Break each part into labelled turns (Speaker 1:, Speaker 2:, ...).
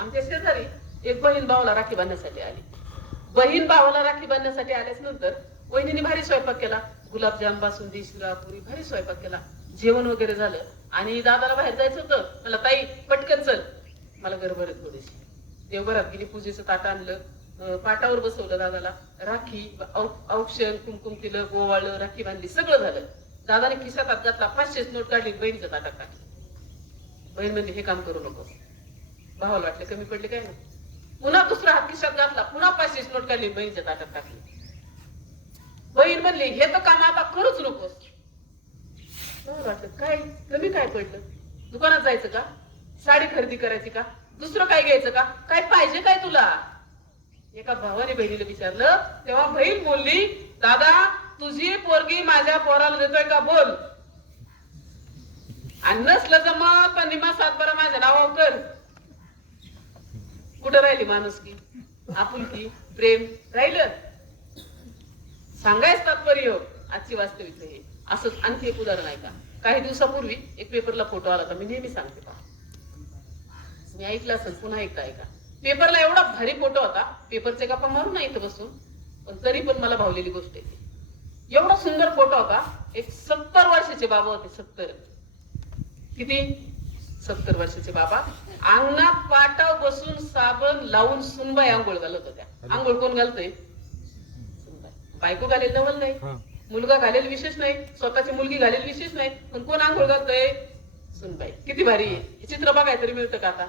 Speaker 1: आमच्या शेजारी एक बहीण भावाला राखी बांधण्यासाठी आली. बहीण भावाला राखी बांधण्यासाठी आल्याच नंतर वहिनीने भारी स्वयंपाक केला. गुलाबजाम बासुंदी शिरा पुरी भारी स्वयंपाक केला. जेवण वगैरे झालं. आणि दादाला बाहेर जायचं होतं. मला ताई पटकन चल. मला गडबड थोडीशी देवघरात गेली पूजेचं ताट आणलं. पाटावर बसवलं दादाला. राखी औ- औक्षण कुमकुम तिलक गोवाळलं राखी बांधली सगळं झालं. दादाने खिशात हात घातला पाचशेच नोट काढली बहिणीच्या ताटात टाकली. बहीण म्हणजे हे काम करू नको. भावाला वाटले कमी पडले काय नाही. पुन्हा दुसरा हात खिशात घातला पुन्हा पाचशेच नोट काढली बहिणीच्या ताटात टाकली. बहीण म्हणली हे तर काम आता करूच नकोस. वाटलं काय कमी काय पडलं? दुकानात जायचं का? साडी खरेदी करायची का? दुसरं काय घ्यायचं का? काय पाहिजे काय तुला? एका भावाने बहिणीला विचारलं तेव्हा बहीण बोलली दादा तुझी पोरगी माझ्या पोराला देतोय का बोल? आणि नसलं जमत पण निमा सातबारा माझ्या नावावर कर. कुठं राहिली माणुसकी? आपुलकी प्रेम? राहिलं? सांगायच तात्पर्य आजची वास्तविक हे. असंच आणखी एक उदाहरण आहे का? काही दिवसापूर्वी एक पेपरला फोटो आला होता. मी नेहमी सांगते पहा. मी ऐकलं असेल पुन्हा एकदा ऐका. पेपरला एवढा भारी फोटो होता. पेपरचे गप्पा मारून नाही इथं बसून. पण तरी पण मला भावलेली गोष्ट आहे ती. एवढा सुंदर फोटो होता. एक सत्तर वर्षाचे बाबा होते सत्तर. किती? सत्तर वर्षाचे बाबा. अंगणात पाटाव बसून साबण लावून सुनबाई आंघोळ घालत होत्या. आंघोळ कोण घालतोय? सुनबाई. बायको घालेल नवल नाही. मुलगा घालेल विशेष नाही. स्वतःची मुलगी घालेल विशेष नाही. पण कोण आंघोळ घालतोय? सुनबाई. किती भारी आहे. हे चित्र बघाय तरी मिळतं का आता?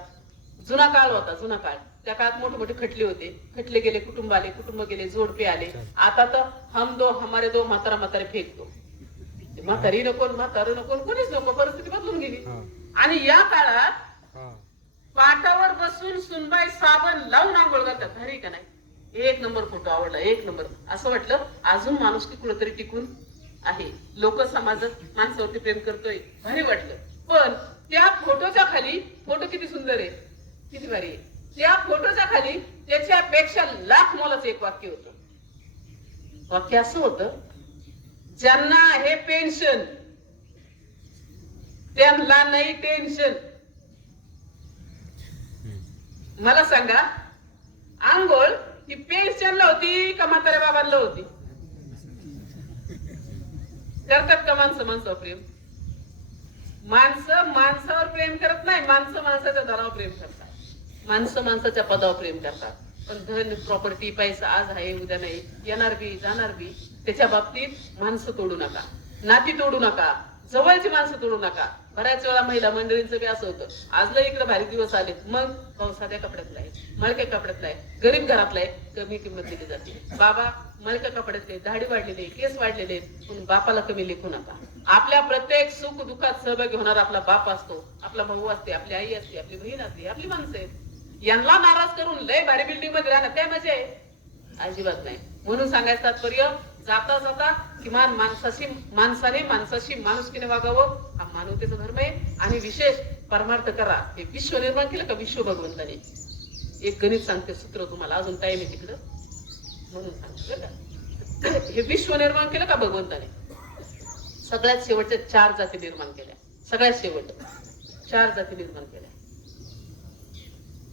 Speaker 1: जुना काळ होता जुना काळ. त्या काळात मोठे मोठे खटले होते. खटले गेले कुटुंब आले कुटुंब गेले जोडपे आले. आता तर हम दो हमारे दो म्हातारा म्हातारे फेकतो. म्हातारी नको म्हातारं नको कोणीच नको. परिस्थिती बदलून गेली. आणि या काळात. पाटावर बसून सुनबाई साबण लावून आंघोळ घालतात भारी का नाही? एक नंबर फोटो आवडला एक नंबर. असं वाटलं अजून माणूस की कुठेतरी टिकून आहे. लोक समाज माणसावरती प्रेम करतोय भारी वाटलं. पण त्या फोटोच्या खाली फोटो किती सुंदर आहे किती भारी आहे. त्या फोटोच्या खाली त्याच्यापेक्षा लाख मोलाचं एक वाक्य होतं. वाक्य असं होतं ज्यांना हे पेन्शन त्यांना नाही टेन्शन मला सांगा आंघोळ ही पेन्शनला होती का म्हाताऱ्या बाबांना होती? करतात का माणसं? माणसावर प्रेम? माणसं माणसावर प्रेम करत नाही माणसं माणसाच्या धनावर प्रेम करतात. माणसं माणसाच्या पदावर प्रेम करतात. पण धन प्रॉपर्टी पैसा आज आहे उद्या नाही. येणार बी जाणार बी. त्याच्या बाबतीत माणसं तोडू नका. नाती तोडू नका. जवळची माणसं तोडू नका. बऱ्याच वेळा महिला मंडळींचं बी असं होतं. आज लय इकडे भारी दिवस आले मग भाऊ साध्या कपड्यातला आहे. मळक्या कपड्यातला आहे. गरीब घरातला आहे. कमी किंमत दिली जाते. बाबा मळक्या कपड्यातले दाढी वाढलेले केस वाढलेले पण बापाला कमी लेखू नका. आपल्या प्रत्येक सुख दुःखात सहभागी होणार आपला बाप असतो. आपला भाऊ असते आपली आई असते आपली बहीण असते आपली माणसं आहेत. यांना नाराज करून लय भारी बिल्डिंगमध्ये राहणार काय मजा आहे. अजिबात नाही. म्हणून सांगायचं तात्पर्य जाता जाता किमान माणसाशी माणसाने माणसाशी माणुसकीने वागावं हा मानवतेचा धर्म आहे. आणि विशेष परमार्थ करा. हे विश्व निर्माण केलं का विश्व भगवंताने? एक गणित सांगते सूत्र तुम्हाला अजून टाइम आहे तिकडं. म्हणून सांगते का? हे विश्व निर्माण केलं का भगवंताने? सगळ्यात शेवटच्या चार जाती निर्माण केल्या. सगळ्यात शेवट. चार जाती निर्माण केल्या.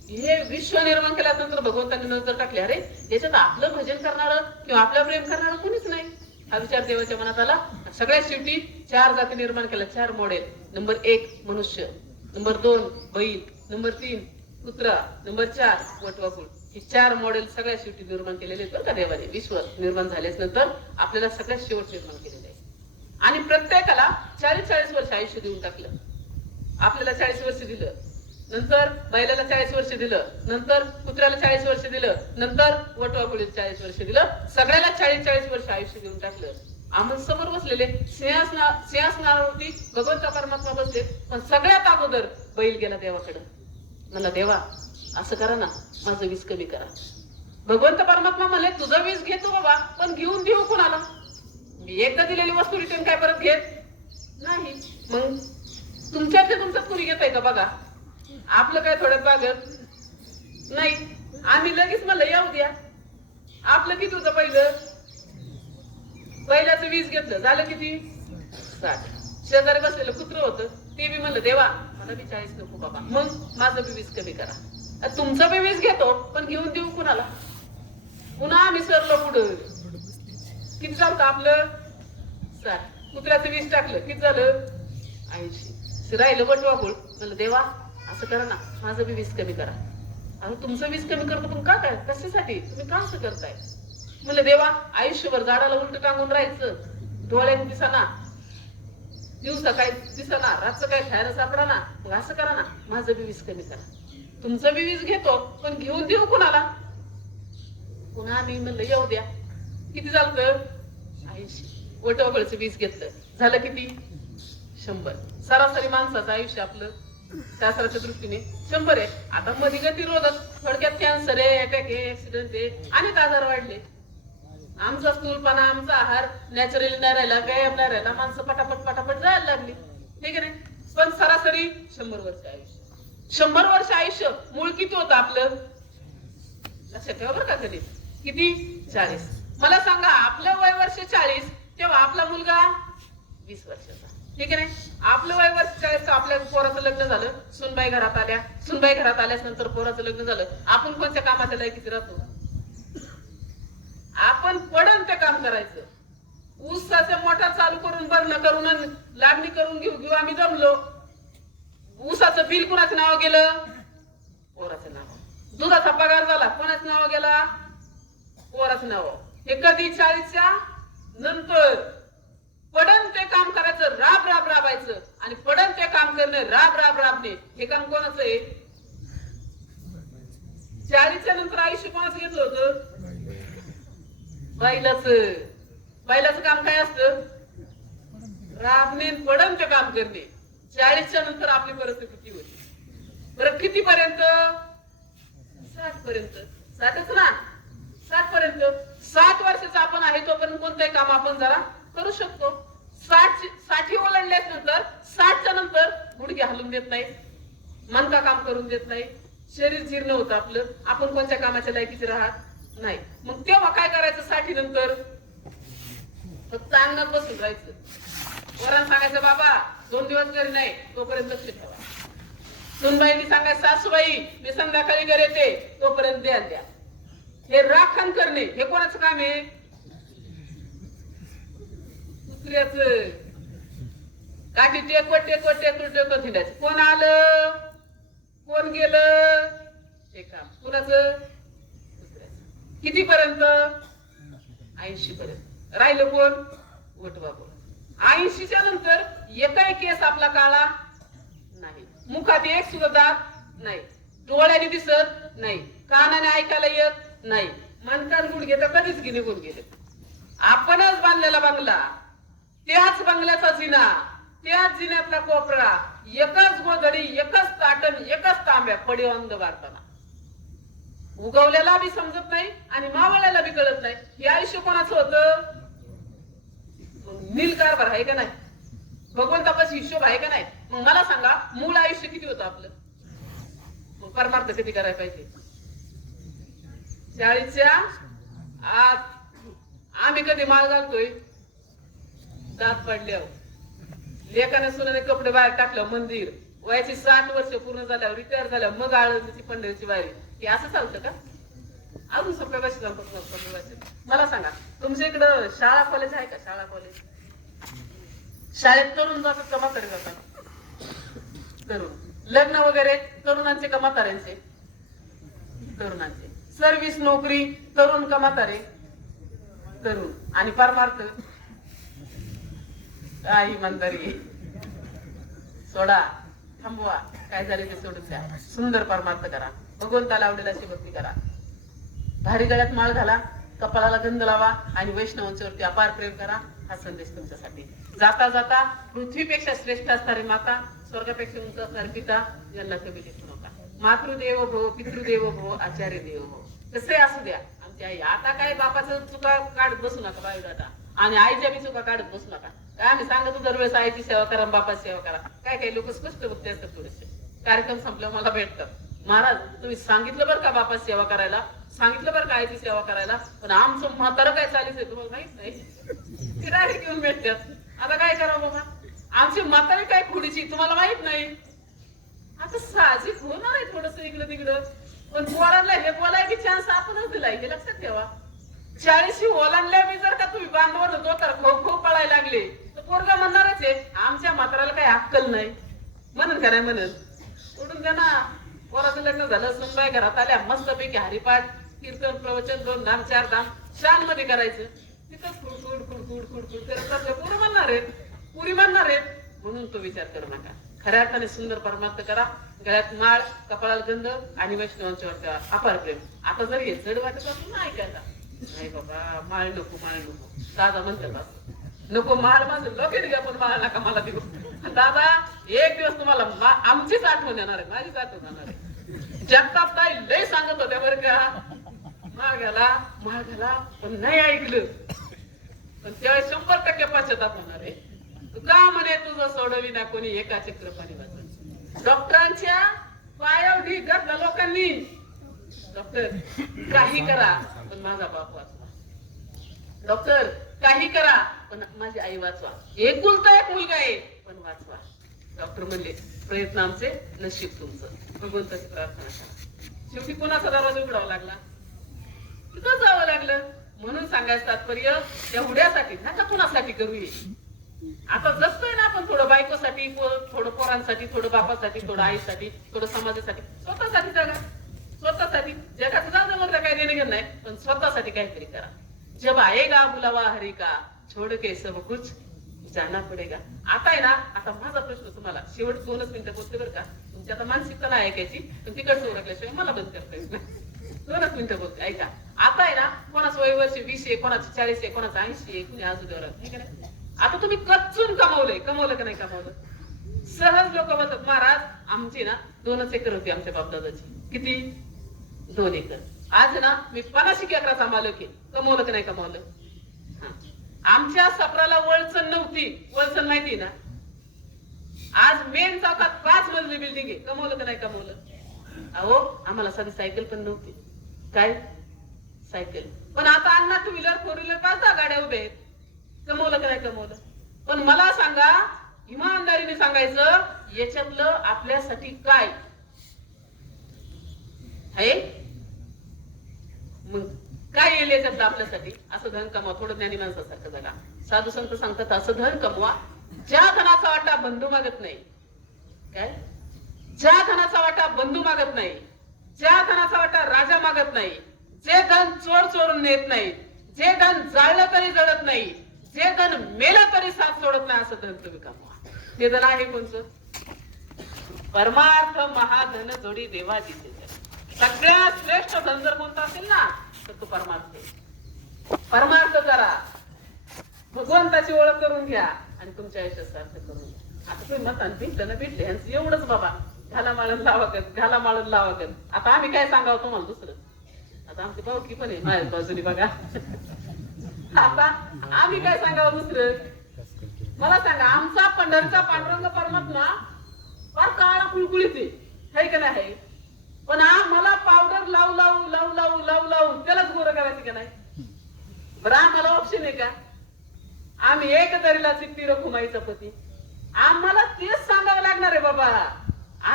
Speaker 1: हे विश्व निर्माण केल्यानंतर भगवंतांनी नजर टाकली. अरे याच्यात आपलं भजन करणार किंवा आपलं प्रेम करणार कोणीच नाही. हा विचार देवाच्या मनात आला. सगळ्यात शेवटी चार जाती निर्माण केल्या. चार मॉडेल. नंबर एक मनुष्य. नंबर दोन बैल. नंबर तीन कुत्रा. नंबर चार वटवाकुळ. हे चार मॉडेल सगळ्या शेवटी निर्माण केलेले आहेत बरं का देवाने. विश्व निर्माण झाल्याच नंतर आपल्याला सगळ्यात शेवट निर्माण केलेले आहे आणि प्रत्येकाला चाळीस चाळीस वर्ष आयुष्य देऊन टाकलं. आपल्याला चाळीस वर्ष दिलं. नंतर बैलाला चाळीस वर्ष दिलं नंतर कुत्र्याला चाळीस वर्ष दिलं नंतर वटवाकुळीला चाळीस वर्ष दिलं सगळ्याला चाळीस चाळीस वर्ष आयुष्य देऊन टाकलं. आम्ही समोर बसलेले सिंहासना सिंहासनावरती भगवंत परमात्मा बसले पण सगळ्यात अगोदर बैल गेला देवाकडं. मला देवा असं करा ना माझं वीज कमी करा. भगवंत परमात्मा म्हणले तुझं वीज घेतो बाबा पण घेऊन देऊ कोणाला? मी एकदा दिलेली वस्तू रिटर्न काय परत घेत? नाही. मग? तुमच्यातले तुमच्यात कुणी घेत आहे का बघा? आपलं काय थोडं बागत नाही. आम्ही लगेच मला येऊ द्या. आपलं किती होतं पहिलं? पहिल्याचं वीज घेतलं. झालं किती? साठ. शेजारी बसलेलं कुत्र होतं. ते बी म्हणलं देवा मला बी चाळीस नको बाबा. मग माझं बी वीज कमी करा. तुमचं बी वीज घेतो पण घेऊन देऊ कुणाला? पुन्हा आम्ही सरलो पुढं. किती झालं आपलं? साठ. कुत्र्याचं वीस टाकलं. किती झालं? ऐंशी. राहिलं बटवाकुळ. म्हणलं देवा असं करा ना. माझं बी वीज कमी करा. अहो तुमचं वीज कमी करतो पण का काय? कशासाठी? तुम्ही का असं करताय? म्हणलं देवा आयुष्यभर झाडाला उलट टांगून राहायचं. डोळ्यात दिसाना. दिवसा काय दिसाना. रातचं काय खायला सापडा ना मग असं करा ना. माझं बी वीज कमी करा. तुमचं बी वीज घेतो पण घेऊन देऊ कुणाला? पुन्हा मी म्हणलं येऊ द्या. किती झालं ऐंशी. वटवकळचं वीज घेतलं. झालं किती? शंभर. सरासरी माणसाचं आयुष्य आपलं. शास्त्राच्या दृष्टीने. शंभर आहे. आता मध्ये गती रोधक. थोडक्यात कॅन्सर आहे अटॅक आहे ऍक्सिडेंट आहे. अनेक आजार वाढले. आमचा स्थूलपणा आमचा आहार नॅचरली नाही राहिला गायब नाही राहिला. माणसं पटापट पटापट जायला लागली. ठीक आहे ना? पण सरासरी शंभर वर्ष आयुष्य. शंभर वर्ष आयुष्य मूळ किती होतं आपलं? लक्षात ठेवा बरं का कधी किती? चाळीस. मला सांगा आपलं वय वर्ष चाळीस तेव्हा आपला मुलगा वीस वर्षाचा. ठीक आहे ना आपलं वय वर्ष चाळीस आपल्या पोराचं लग्न झालं. सुनबाई घरात आल्या. सुनबाई घरात आल्यास नंतर पोराचं लग्न झालं. आपण कोणत्या कामाच्या लायकीचे राहतो? आपण पडन ते काम करायचं. ऊसाचं मोठा चालू करून बरणं करून लागणी करून घेऊ घेऊ आम्ही जमलो. ऊसाचं बिल कुणाचं नाव गेलं? पोराचं नाव. दुधाचा पगार झाला कोणाचं नाव गेला? पोराचं नाव. हे कधी चाळीसच्या नंतर? पडन ते काम करायचं राब राब राबायचं. आणि पडन ते काम करणं राब राब राबणे. हे काम कोणाचं आहे? चाळीसच्या नंतर आयुष्य कोणाचं घेतलं होतं? बैलाच बैलाचं काम काय असतं? राबणे पडन ते काम करणे. चाळीसच्या नंतर आपली परिस्थिती किती होती? बरं किती पर्यंत साठ पर्यंत साठच ना? साठ पर्यंत सात वर्षाचा आपण आहे तोपर्यंत कोणतंही काम आपण जरा करू शकतो. साठसाठी ओलांडल्यास नंतर साठच्या नंतर गुडघे हलून देत नाही मनका काम करून देत नाही शरीर जीर्ण होतं आपलं. आपण कोणत्या कामाच्या लायकीचे राहत नाही. मग तेव्हा काय करायचं साठी नंतर? फक्त अंगणात बसून राहायचं. वरान सांगायचं बाबा दोन दिवस घरी नाही तोपर्यंत लक्ष ठेवा. सुनबाईनी सांगायचं सासूबाई मी संध्याकाळी घरी येते तोपर्यंत द्या द्या. हे राखण करणे हे कोणाचं काम आहे? दुसऱ्याच काठी टेकवत टेकवत टेकवत टेकवत हिंडायचं. कोण आलं? कोण गेलं? हे काम. कुणाचं? किती पर्यंत ऐंशी पर्यंत राहिलं कोण? वटवा कोण. ऐंशीच्या नंतर एकही केस आपला काळा नाही. मुखात एक सुद्धा नाही. डोळ्याने दिसत नाही. कानाने ऐकायला येत नाही. मनकान गुण तर कधीच गिनी निघून गेले आपणच बांधलेला बंगला. त्याच बंगल्याचा जिना त्याच जिन्यातला कोपरा एकच गोधडी एकच ताटण एकच तांब्या पडी अंध भारताना उगवल्याला बी समजत नाही आणि मावळ्याला बी कळत नाही. हे आयुष्य कोणाचं होतं? नील कारभार आहे का नाही? भगवंतापास हिशोब आहे का नाही? मग मला सांगा मूळ आयुष्य किती होतं आपलं? मग परमार्थ किती करायला पाहिजे? चाळीसच्या आत आम्ही कधी माळ घालतोय? दात पडल्यावर. लेखाने सुनाने कपडे बाहेर टाकलं मंदिर. वयाची साठ वर्ष पूर्ण झाल्यावर रिटायर झाल्यावर मग आळंदीची पंढरीची वारी. हे असं चालतं का? अजून सोप्या भाषेत सोप्या भाषेत. मला सांगा तुमच्या इकडं शाळा कॉलेज आहे का? शाळा कॉलेज शाळेत तरुण जातात का म्हातारे जातात? तरुण. लग्न वगैरे तरुणांचे का म्हाताऱ्यांचे? तरुणांचे. सर्व्हिस नोकरी तरुण का म्हातारे? तरुण. आणि परमार्थ आई म्हणतारी सोडा थांबवा. काय झाले ते सोडून द्या. सुंदर परमार्थ करा. भगवंताला आवडेल अशी भक्ती करा. भारी गळ्यात माळ घाला कपाळाला गंध लावा आणि वैष्णवांच्यावरती अपार प्रेम करा. हा संदेश तुमच्यासाठी. जाता जाता पृथ्वीपेक्षा श्रेष्ठ असणारी माता स्वर्गापेक्षा उंच असणारी पिता यांना कमी लेखू नका. मातृदेव भो पितृदेव भो आचार्य देव भो कसे असू द्या. आमची आई आता काय बापाचं चुका काढत बसू नका बायोडाटा आणि आईच्या बी चुका काढत बसू नका. काय आम्ही सांगतो दरवेळेस आईची सेवा करा बापाची सेवा करा. काय काय लोक स्पष्ट होते असतात थोडेसे. कार्यक्रम संपल्यावर मला भेटतात. महाराज तुम्ही सांगितलं बरं का बापाची सेवा करायला? सांगितलं बरं का आईची सेवा करायला? पण आमचं म्हातारं काय चालीच आहे तुम्हाला माहीत नाही. ते डायरेक्ट घेऊन भेटतात. आता काय करावं बाबा? आमची म्हातारी काय खुडीची तुम्हाला माहीत नाही. आता साहजिक होणार आहे थोडस इकडं तिकडं. पण पोरांना हे बोलायची चान्स आपणच दिलाय हे लक्षात ठेवा. चाळीशी ओलांडल्या मी जर का तुम्ही बांधवर होतो तर खो खो पळायला लागले. तर पोरगा म्हणणारच आहे आमच्या मात्राला काही अक्कल नाही. म्हणून का नाही म्हणून सोडून द्या ना. पोराचं लग्न झालं सुनबाई घरात आल्या मस्तपैकी हरिपाठ कीर्तन प्रवचन दोन धाम चार धाम शानमध्ये करायचं तिथंच खुडखुड खुडखुड खुडखुड करत असलं पोरं म्हणणार आहेत पुरी म्हणणार आहेत. म्हणून तो विचार करू नका. खऱ्या अर्थाने सुंदर परमार्थ करा. गळ्यात माळ कपाळाला गंध आणि वैष्णवांच्या अपार प्रेम. आता जर हे जड वाटत असेल ना ऐकायला नाही बाबा माळ नको माळ नको. दादा म्हणतात नको माळ माझं लगेच घ्या पण माळ नका मला देऊ. दादा एक दिवस तुम्हाला आमचीच आठवण येणार आहे माझीच आठवण येणार आहे. जगतात ताई लय सांगत होत्या बरं का माळ घाला माळ घाला पण नाही ऐकलं. पण त्यावेळेस शंभर टक्के पश्चाताप होणार आहे. तू का म्हणे तुझं सोडवी ना कोणी एका चित्रपाणी वाचन? डॉक्टरांच्या पायावधी गरजा लोकांनी. डॉक्टर काही करा. पण माझा बाप वाचवा. डॉक्टर काही करा पण माझी आई वाचवा. एक बोलता एक मुलगा आहे पण वाचवा. डॉक्टर म्हणले प्रयत्न आमचे नशीब तुमचं. भगवंताची प्रार्थना करा. शेवटी कोणाचा दरवाजा उघडावा लागला? तिथं जावं लागलं. म्हणून सांगायचं तात्पर्य एवढ्यासाठी का कुणासाठी करूये? आता जगतोय ना आपण थोडं बायकोसाठी थोडं पोरांसाठी थोडं बापासाठी थोडं आईसाठी थोडं समाजासाठी. स्वतःसाठी जगा. स्वतःसाठी. जगाचं देणं घेणं नाही पण स्वतःसाठी काहीतरी करा. जब आएगा बुलावा हरी का छोड़ के सब कुछ जाना पडेगा आता आहे ना आता माझा प्रश्न तुम्हाला. शेवट दोनच मिनिटं बोलते बरं का? तुमची आता मानसिकता नाही ऐकायची पण तिकडचं ओळखल्याशिवाय मला बंद करता येईल दोनच मिनिटं बोलते ऐका. आता आहे ना कोणाचं वय वर्ष वीस आहे कोणाचं चाळीस आहे कोणाचं ऐंशी आहे कुणी आजूबाजूला देवरात आता तुम्ही कचून कमवलंय. कमवलं का नाही कमवलं? सहज लोक म्हणतात महाराज आमची ना दोनच एकर होती आमच्या बापदादाची. किती? दोन एकर. आज ना मी पन्नास एकराचा मालक आहे कमवलं की नाही कमावलं? आमच्या सपराला वळचण नव्हती. वळचण माहिती ना? आज मेन चौकात पाच मजली बिल्डिंग आहे. कमवलं की नाही कमवलं? अहो आम्हाला साधी सायकल पण नव्हती. काय? सायकल पण आता अण्णा टू व्हीलर फोर व्हीलर पाच दहा गाड्या उभ्या आहेत. कमवलं की नाही कमवलं? पण मला सांगा इमानदारीने सांगायचं याच्यातलं आपल्यासाठी काय? आहे? मग काय येईल याच्यातलं आपल्यासाठी? असं धन कमवा. थोडं ज्ञानी माणसासारखं जगा. साधू संत सांगतात असं धन कमवा. ज्या धनाचा वाटा बंधू मागत नाही काय? ज्या धनाचा वाटा बंधू मागत नाही ज्या धनाचा वाटा राजा मागत नाही जे धन चोर चोरून नेत नाही जे धन जाळलं तरी जळत नाही जे धन मेलं तरी साथ सोडत नाही असं धन तुम्ही कमवा. ते धन आहे कोणचं? परमार्थ महाधन जोडी देवा जन. सगळ्यात श्रेष्ठ धन जर कोणता असेल ना तर तो परमार्थ परमार्थ करा. भगवंताची ओळख करून घ्या आणि तुमच्या आयुष्यात सार्थ करून घ्या. आता तुम्ही म्हणता भेटलं ना भेटले यांचं एवढंच बाबा. घाला माळून लावागत घाला माळून लावागत आता आम्ही काय सांगावं तुम्हाला दुसरं? आता आमची भाऊकी पण आहे माझ्या बाजूनी बघा. आता आम्ही काय सांगावं दुसरं? मला सांगा आमचा पंढरचा पांडुरंग परमात्मा फार काळा कुळकुळीत आहे का नाही? पण आम्हाला पावडर लावू लावू लावू लावू लावू लावू. त्यालाच गोरं करायची का नाही? बरं आम्हाला ऑप्शन आहे का? आम्ही एक तरीला चित्ती रखुमाईचा पती. आम्हाला तेच सांगावं लागणार आहे बाबा.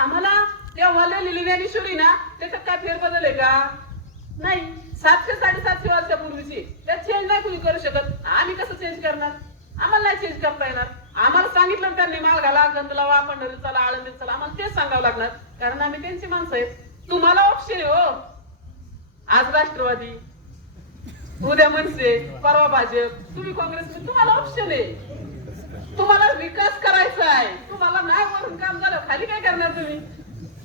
Speaker 1: आम्हाला त्या वलेली लिहिण्यानीश्वरी ना त्याच्यात काय फेरबदल आहे का? नाही. सातशे साडेसातशे वर्षापूर्वीची. त्यात चेंज नाही कुणी करू शकत. आम्ही कसं चेंज करणार? आम्हाला नाही चेंज करता येणार. आम्हाला सांगितलं त्यांनी माल घाला गंध लावा पंढरी चला आळंदी चला. आम्हाला तेच सांगावं लागणार. कारण आम्ही त्यांची माणसं आहेत. तुम्हाला ऑप्शन आहे हो. आज राष्ट्रवादी उद्या मनसे परवा भाजप. तुम्ही काँग्रेस तुम्हाला ऑप्शन आहे. तुम्हाला विकास करायचा आहे. तुम्हाला नाही म्हणून काम झालं. खाली काय करणार तुम्ही?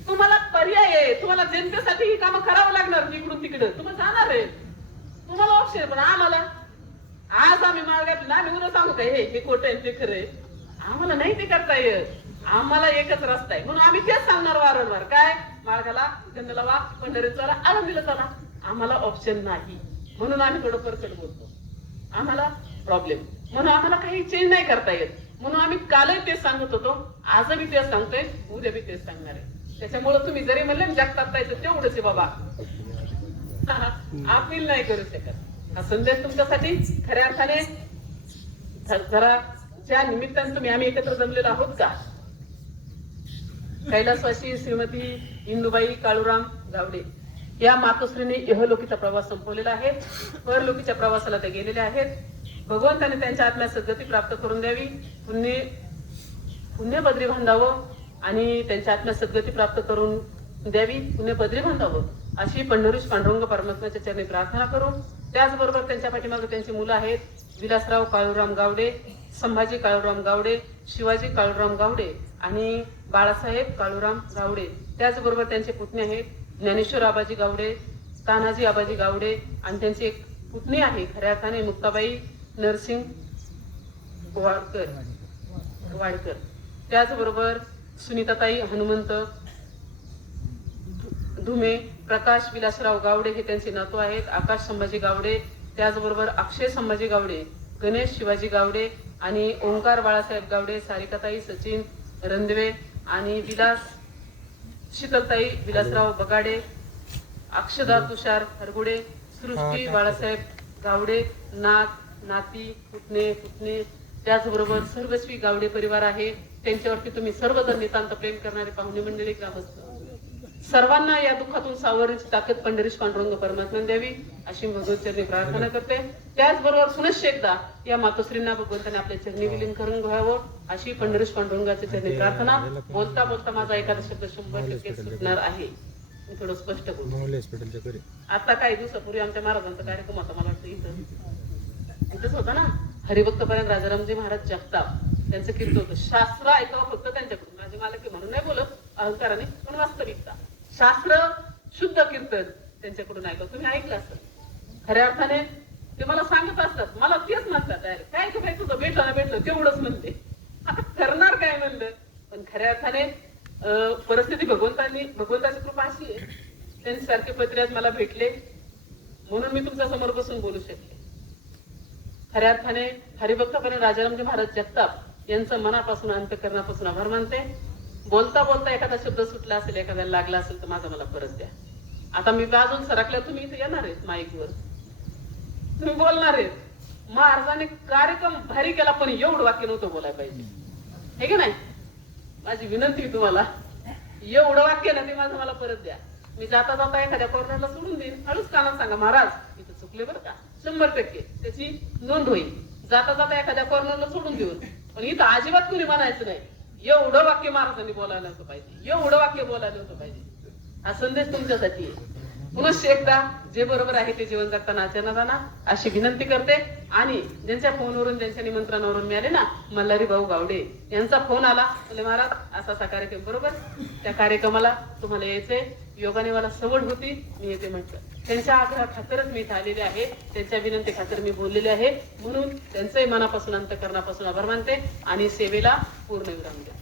Speaker 1: तुम्हाला पर्याय आहे. तुम्हाला जनतेसाठी ही कामं करावं लागणार इकडून तिकडं. तुम्ही जाणार आहे. तुम्हाला ऑप्शन आहे पण आम्हाला आज आम्ही माळ ना आम्ही उद्या सांगू काय हे हे खोटं आहे ते खरं आहे. आम्हाला नाही ते करता येत. आम्हाला एकच रस्ता आहे. म्हणून आम्ही तेच सांगणार वारंवार. काय? माळगाला गंधलावा पंढरीत चला चला. आम्हाला ऑप्शन नाही. म्हणून आम्ही थोडं परचड बोलतो. आम्हाला प्रॉब्लेम म्हणून आम्हाला काही चेंज नाही करता येत. म्हणून आम्ही कालही तेच सांगत होतो. आज मी तेच सांगतोय. उद्या मी तेच सांगणार आहे. त्याच्यामुळे तुम्ही जरी म्हणले जगतात जायचं तेवढंच आहे बाबा. अपील नाही करू शकत. हा संदेश तुमच्यासाठी खऱ्या अर्थाने जरा ज्या निमित्ताने तुम्ही आम्ही एकत्र जमलेलो आहोत का? कैलासवासी श्रीमती इंदुबाई काळूराम गावडे. या मातोश्रीने इहलोकीचा प्रवास संपवलेला आहे. परलोकीच्या प्रवासाला ते गेलेले आहेत. भगवंताने त्यांच्या आत्म्यास सद्गती प्राप्त करून द्यावी. पुण्य पुण्य पदरी बांधावं आणि त्यांच्या आत्म्यास सद्गती प्राप्त करून द्यावी. पुण्य पदरी बांधावं अशी पंढरीश पांडुरंग परमात्म्याच्या चरणी प्रार्थना करू. त्याचबरोबर त्यांच्या पाठीमागे त्यांची मुलं आहेत. विलासराव काळूराम गावडे संभाजी काळूराम गावडे शिवाजी काळूराम गावडे आणि बाळासाहेब काळूराम गावडे त्याचबरोबर त्यांचे पुतणे आहेत ज्ञानेश्वर आबाजी गावडे तानाजी आबाजी गावडे आणि त्यांची एक पुतणी आहे खऱ्या अर्थाने मुक्ताबाई नरसिंग वाडकर. वाडकर. त्याचबरोबर सुनीताताई हनुमंत धुमे प्रकाश विलासराव गावडे हे त्यांचे नातू आहेत आकाश संभाजी गावडे त्याचबरोबर अक्षय संभाजी गावडे. गणेश शिवाजी गावडे आणि ओंकार बाळासाहेब गावडे सारिकाताई सचिन रंधवे आणि विलास शीतलताई विलासराव बगाडे अक्षदा तुषार हरगुडे सृष्टी बाळासाहेब गावडे नात नाती पुतणे पुतणे. त्याचबरोबर सर्वस्वी गावडे परिवार आहे. त्यांच्यावरती तुम्ही सर्वजण नितांत प्रेम करणारे पाहुणे मंडळी ग्रामस्थ. सर्वांना या दुःखातून सावरण्याची ताकद पंढरीश पांडुरंग परमात्मा द्यावी अशी भगवत चरणी प्रार्थना करते. त्याचबरोबर पुनश्च एकदा या मातोश्रींना भगवंताने आपल्या चरणी विलीन करून घ्यावं अशी पंढरीश पांडुरंगाच्या चरणी प्रार्थना बोलता बोलता माझा एखादा शब्द शंभर टक्के सुटणार आहे. मी थोडं स्पष्ट
Speaker 2: घरी.
Speaker 1: आता काही दिवसापूर्वी आमच्या महाराजांचा कार्यक्रम होता मला वाटतं इथं. इथंच होता ना? हरिभक्तपर्यंत राजारामजी महाराज जगताप. त्यांचं कीर्तन होतं. शास्त्र ऐकावं फक्त त्यांच्याकडून. राजे मला की म्हणून नाही बोलत अहंकाराने पण वास्तविकता शास्त्र शुद्ध कीर्तन त्यांच्याकडून ऐकावं. तुम्ही ऐकलं असतं खऱ्या अर्थाने ते मला सांगत असतात. मला तेच म्हणतात direct. काय का बाई तुझं? भेटलं ना भेटलं तेवढंच म्हणते. आता करणार काय म्हणलं? पण खऱ्या अर्थाने अं, परिस्थिती भगवंतांनी भगवंताची कृपा अशी आहे त्यांनी सारखे पत्रे मला भेटले म्हणून मी तुमच्यासमोर बसून बोलू शकले. खऱ्या अर्थाने हरिभक्तपणे राजारामजी महाराज जगताप यांचं मनापासून अंतकरणापासून आभार मानते. बोलता बोलता एखादा शब्द सुटला असेल एखाद्याला लागला असेल तर माझा मला परत द्या. आता मी बाजून सरकल्या तुम्ही इथे येणार आहेत माईकवर. तुम्ही बोलणार आहेत. महाराजांनी कार्यक्रम भारी केला पण एवढं वाक्य नव्हतं बोलायला पाहिजे. हे की नाही? माझी विनंती तुम्हाला. एवढं वाक्य ना ते माझं मला परत द्या. मी जाता जाता एखाद्या कॉर्नरला सोडून देईन. हळूच कानात सांगा महाराज इथं चुकले बरं का? शंभर टक्के. त्याची नोंद होईल. जाता जाता एखाद्या कॉर्नरला सोडून देऊन. पण इथं अजिबात कुणी म्हणायचं नाही. एवढं वाक्य महाराजांनी बोलायला होतं पाहिजे. एवढं वाक्य बोलायला होतं पाहिजे. हा संदेश तुमच्यासाठी आहे. पुनश्च एकदा जे बरोबर आहे ते जीवन जगताना आचरणात आणा अशी विनंती करते. आणि ज्यांच्या फोनवरून ज्यांच्या निमंत्रणावरून मिळाले ना मल्हारी भाऊ गावडे यांचा फोन आला. म्हणजे महाराज असा असा कार्यक्रम बरोबर? त्या कार्यक्रमाला तुम्हाला यायचंय. योगाने मला सवड होती मी येते म्हटलं. त्यांच्या आग्रहा खातरच मी इथं आलेले आहे. त्यांच्या विनंती खातर मी बोललेले आहे. म्हणून त्यांचंही मनापासून अंतकरणापासून आभार मानते आणि सेवेला पूर्ण विराम द्या